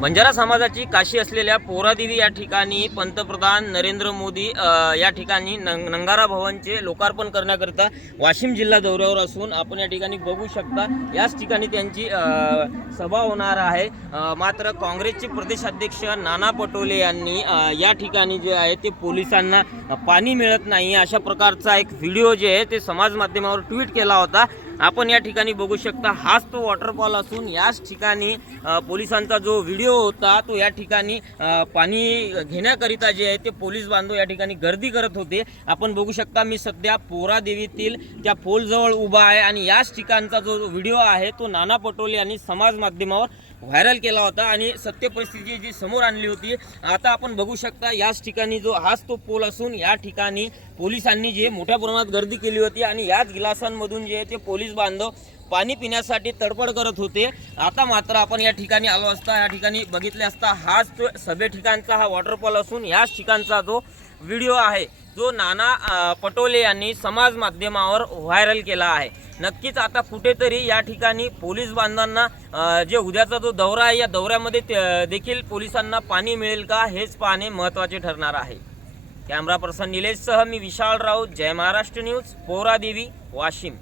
बंजारा समाजाची काशी असलेल्या पोरादेवी या ठिकाणी पंतप्रधान नरेंद्र मोदी या ठिकाणी नंग नंगारा भवनचे लोकार्पण करण्याकरिता वाशिम जिल्हा दौऱ्यावर असून आपण या ठिकाणी बघू शकता याच ठिकाणी त्यांची सभा होणार आहे. मात्र काँग्रेसचे प्रदेशाध्यक्ष नाना पटोले यांनी या ठिकाणी जे आहे ते पोलिसांना पाणी मिळत नाही. अशा प्रकारचा एक व्हिडिओ जे आहे ते समाज माध्यमावर ट्विट केला होता. आपण या ठिकाणी बघू शकता हाच तो वॉटरफॉल असून याच ठिकाणी पोलिसांचा जो व्हिडिओ होता तो या ठिकाणी पाणी घेण्याकरिता जे आहे ते पोलीस बांधव या ठिकाणी गर्दी करत होते. आपण बघू शकता मी सध्या पोरा देवीतील त्या पोलजवळ उभा आहे आणि याच ठिकाणचा जो व्हिडिओ आहे तो नाना पटोले यांनी समाज माध्यमावर व्हायरल केला होता आणि सत्य परिस्थिती जी समोर आणली होती आता आपण बघू शकता याच ठिकाणी जो हाच तो पोल असून या ठिकाणी पोलिसांनी जे मोठ्या प्रमाणात गर्दी केली होती आणि याच गिलासांमधून जे आहे ते पोलीस बांधव पाणी पिण्यासाठी तडपड करत होते. आता मात्र आपण या ठिकाणी आलो असता या ठिकाणी बघितले असता हाच तो सभे ठिकाणचा हा वॉटरफॉल असून याच ठिकाणचा जो व्हिडिओ आहे जो नाना पटोले यांनी समाज माध्यमावर व्हायरल केला आहे. नक्कीच आता कुठेतरी या ठिकाणी पोलीस बांधवांना जे उद्याचा जो दौरा आहे या दौऱ्यामध्ये देखील पोलिसांना पाणी मिळेल का हेच पाहणे महत्त्वाचे ठरणार आहे. कॅमेरा पर्सन निलेशसह मी विशाल राऊत जय महाराष्ट्र न्यूज पोरादेवी वाशिम.